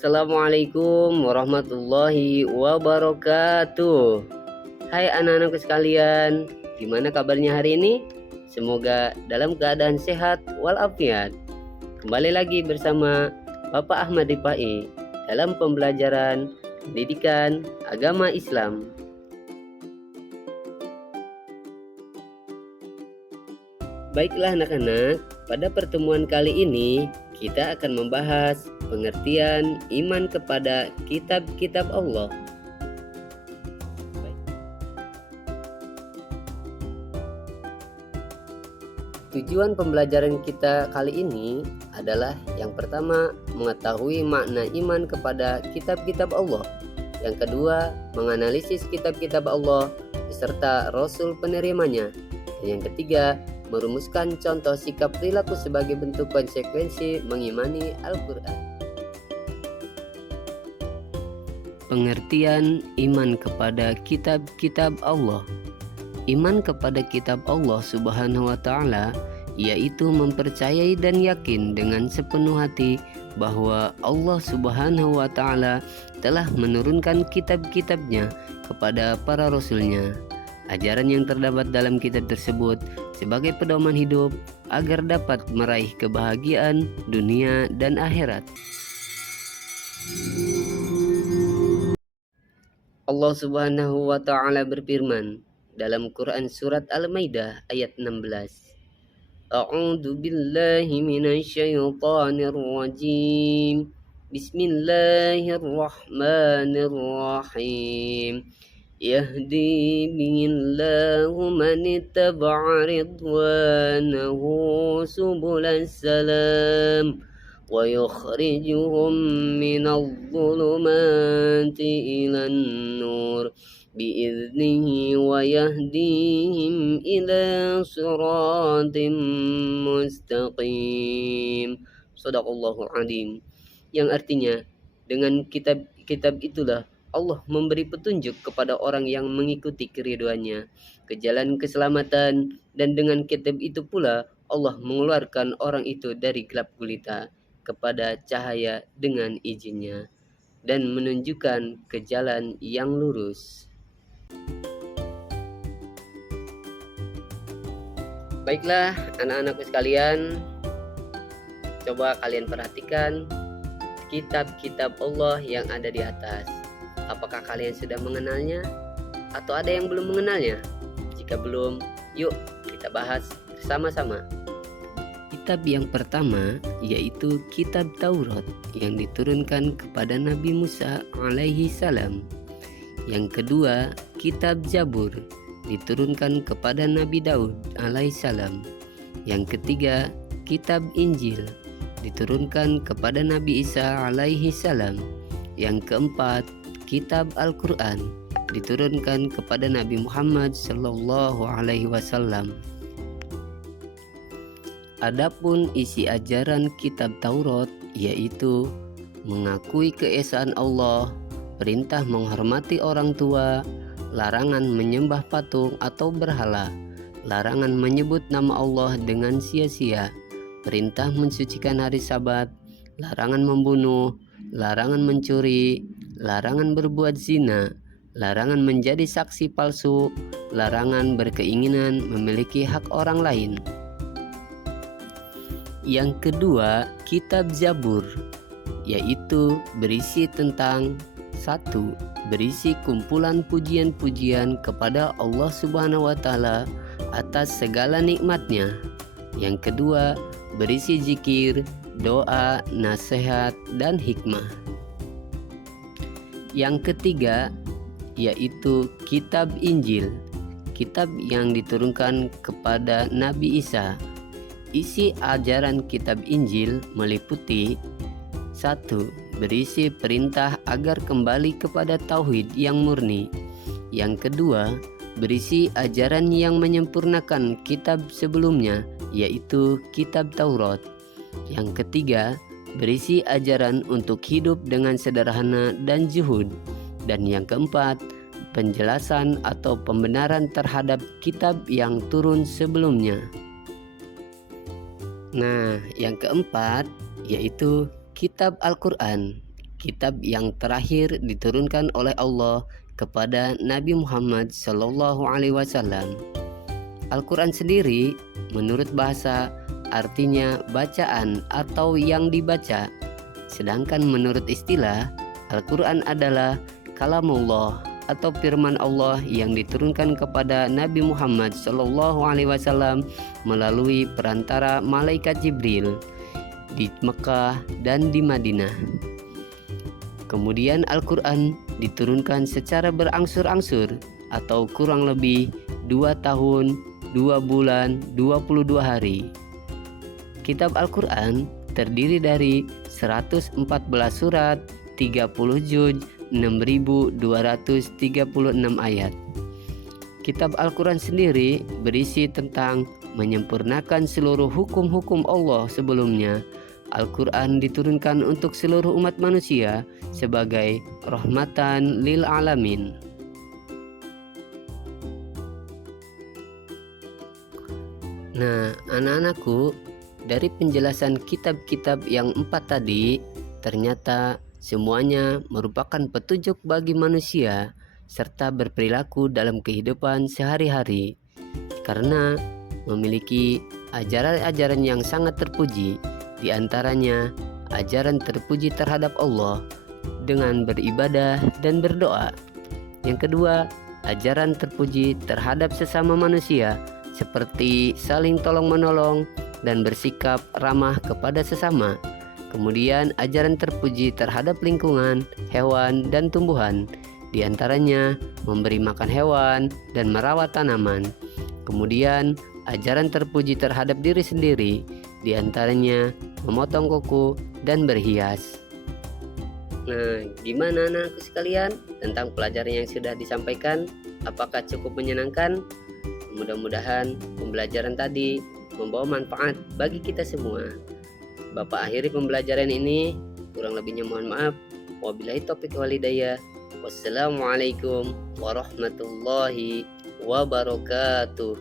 Assalamualaikum warahmatullahi wabarakatuh. Hai anak-anakku sekalian, gimana kabarnya hari ini? Semoga dalam keadaan sehat walafiat. Kembali lagi bersama Bapak Ahmad Ripai dalam pembelajaran pendidikan agama Islam. Baiklah anak-anak, pada pertemuan kali ini kita akan membahas pengertian iman kepada kitab-kitab Allah. Tujuan pembelajaran kita kali ini adalah yang pertama, mengetahui makna iman kepada kitab-kitab Allah. Yang kedua, menganalisis kitab-kitab Allah beserta Rasul penerimanya. Dan yang ketiga, merumuskan contoh sikap perilaku sebagai bentuk konsekuensi mengimani Al-Quran. Pengertian iman kepada kitab-kitab Allah. Iman kepada kitab Allah Subhanahu wa Ta'ala yaitu mempercayai dan yakin dengan sepenuh hati bahwa Allah Subhanahu wa Ta'ala telah menurunkan kitab-kitabnya kepada para rasulnya. Ajaran yang terdapat dalam kitab tersebut sebagai pedoman hidup agar dapat meraih kebahagiaan dunia dan akhirat. Allah Subhanahu wa Ta'ala berfirman dalam Quran surat Al-Maidah ayat 16. A'udzu billahi minasyaitonir rajim. Bismillahirrahmanirrahim. Yahdi bihillahu man ittaba'a ridwanahu subulas salam wa yukhrijuhum minadh dhulumati ilan nur biiznihi wa yahdihim ila siratim mustaqim. Shadaqallahul azim. Yang artinya, dengan kitab-kitab itulah Allah memberi petunjuk kepada orang yang mengikuti keriduannya ke jalan keselamatan, dan dengan kitab itu pula Allah mengeluarkan orang itu dari gelap gulita kepada cahaya dengan izinnya dan menunjukkan ke jalan yang lurus. Baiklah anak-anakku sekalian, coba kalian perhatikan kitab-kitab Allah yang ada di atas. Apakah kalian sudah mengenalnya atau ada yang belum mengenalnya? Jika belum, yuk kita bahas bersama-sama. Kitab yang pertama yaitu kitab Taurat yang diturunkan kepada Nabi Musa alaihi salam. Yang kedua, kitab Zabur diturunkan kepada Nabi Daud alaihi salam. Yang ketiga, kitab Injil diturunkan kepada Nabi Isa alaihi salam. Yang keempat, kitab Al-Quran diturunkan kepada Nabi Muhammad sallallahu alaihi wasallam. Adapun isi ajaran kitab Taurat yaitu mengakui keesaan Allah, perintah menghormati orang tua, larangan menyembah patung atau berhala, larangan menyebut nama Allah dengan sia-sia, perintah mensucikan hari Sabat, larangan membunuh, larangan mencuri, larangan berbuat zina, larangan menjadi saksi palsu, larangan berkeinginan memiliki hak orang lain. Yang kedua, kitab Zabur yaitu berisi tentang 1. Berisi kumpulan pujian-pujian kepada Allah Subhanahu wa Ta'ala atas segala nikmatnya. Yang kedua, berisi zikir, doa, nasihat, dan hikmah. Yang ketiga yaitu kitab Injil, kitab yang diturunkan kepada Nabi Isa. Isi ajaran kitab Injil meliputi 1. Berisi perintah agar kembali kepada tauhid yang murni. Yang kedua, berisi ajaran yang menyempurnakan kitab sebelumnya yaitu kitab Taurat. Yang ketiga, berisi ajaran untuk hidup dengan sederhana dan zuhud. Dan yang keempat, penjelasan atau pembenaran terhadap kitab yang turun sebelumnya. Nah, yang keempat yaitu kitab Al-Quran. kitab yang terakhir diturunkan oleh Allah kepada Nabi Muhammad Shallallahu Alaihi Wasallam. Al-Quran sendiri menurut bahasa artinya bacaan atau yang dibaca, sedangkan menurut istilah Al-Quran adalah kalamullah atau firman Allah yang diturunkan kepada Nabi Muhammad Shallallahu Alaihi Wasallam melalui perantara malaikat Jibril di Mekah dan di Madinah. Kemudian Al-Quran diturunkan secara berangsur-angsur atau kurang lebih 2 tahun, 2 bulan, 22 hari. Kitab Al-Quran terdiri dari 114 surat, 30 juz, 6.236 ayat. Kitab Al-Quran sendiri berisi tentang menyempurnakan seluruh hukum-hukum Allah sebelumnya. Al-Quran diturunkan untuk seluruh umat manusia sebagai rahmatan lil alamin. Nah, anak-anakku, dari penjelasan kitab-kitab yang 4 tadi, ternyata semuanya merupakan petunjuk bagi manusia serta berperilaku dalam kehidupan sehari-hari, karena memiliki ajaran-ajaran yang sangat terpuji, di antaranya ajaran terpuji terhadap Allah dengan beribadah dan berdoa. Yang kedua, ajaran terpuji terhadap sesama manusia seperti saling tolong-menolong dan bersikap ramah kepada sesama. Kemudian ajaran terpuji terhadap lingkungan, hewan, dan tumbuhan, di antaranya memberi makan hewan dan merawat tanaman. Kemudian ajaran terpuji terhadap diri sendiri, di antaranya memotong kuku dan berhias. Nah, gimana anak-anakku sekalian tentang pelajaran yang sudah disampaikan? Apakah cukup menyenangkan? Mudah-mudahan pembelajaran tadi membawa manfaat bagi kita semua. Bapak akhiri pembelajaran ini, kurang lebihnya mohon maaf. Wabillahi taufiq wal hidayah. Wassalamualaikum warahmatullahi wabarakatuh.